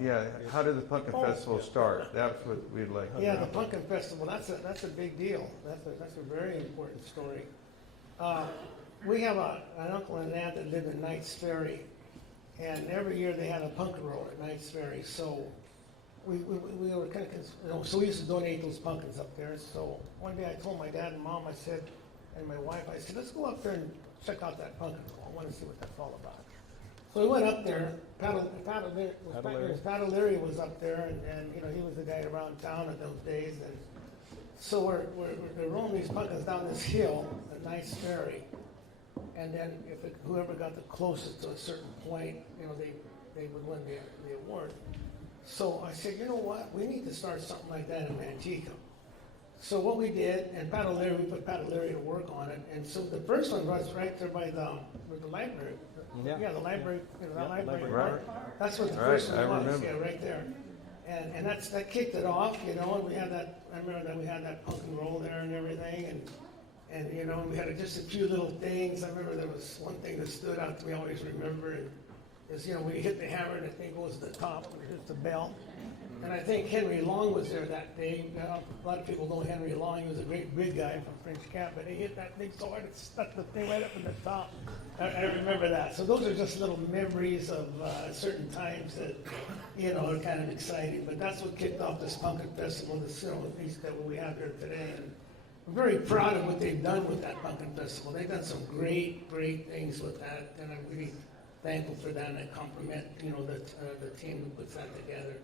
Yeah, how did the Pumpkin Festival start? That's what we'd like to Yeah, know. the Pumpkin Festival, that's a big deal. That's a very important story. We have an uncle and aunt that lived in Knight's Ferry, and every year they had a pumpkin roll at Knight's Ferry. So we were kind of, so we used to donate those pumpkins up there. So one day I told my dad and mom, I said, and my wife, I said, let's go up there and check out that pumpkin roll. I want to see what that's all about. So we went up there. Pat O'Leary was up there, and he was the guy around town in those days. And so we're rolling these pumpkins down this hill at Knight's Ferry, and then whoever got the closest to a certain point, they would win the award. So I said, you know what? We need to start something like that in Manteca. So what we did, and we put Pat O'Leary to work on it. And so the first one was right there by the library. Yeah, the library, that library. Right. That's what the Right, first one I was. remember. Yeah, right there. And that kicked it off, and we had that. I remember that we had that pumpkin roll there and everything, and we had just a few little things. I remember there was one thing that stood out to me. I always remember, and is when you hit the hammer and the thing goes to the top, and it hits the bell. And I think Henry Long was there that day. A lot of people know Henry Long. He was a great big guy from French Cap, but he hit that thing so hard it stuck the thing right up in the top. I remember that. So those are just little memories of certain times that are kind of exciting. But that's what kicked off this Pumpkin Festival, that we have here today. And I'm very proud of what they've done with that Pumpkin Festival. They've done some great things with that, and I'm really thankful for that. And I compliment the team who puts that together.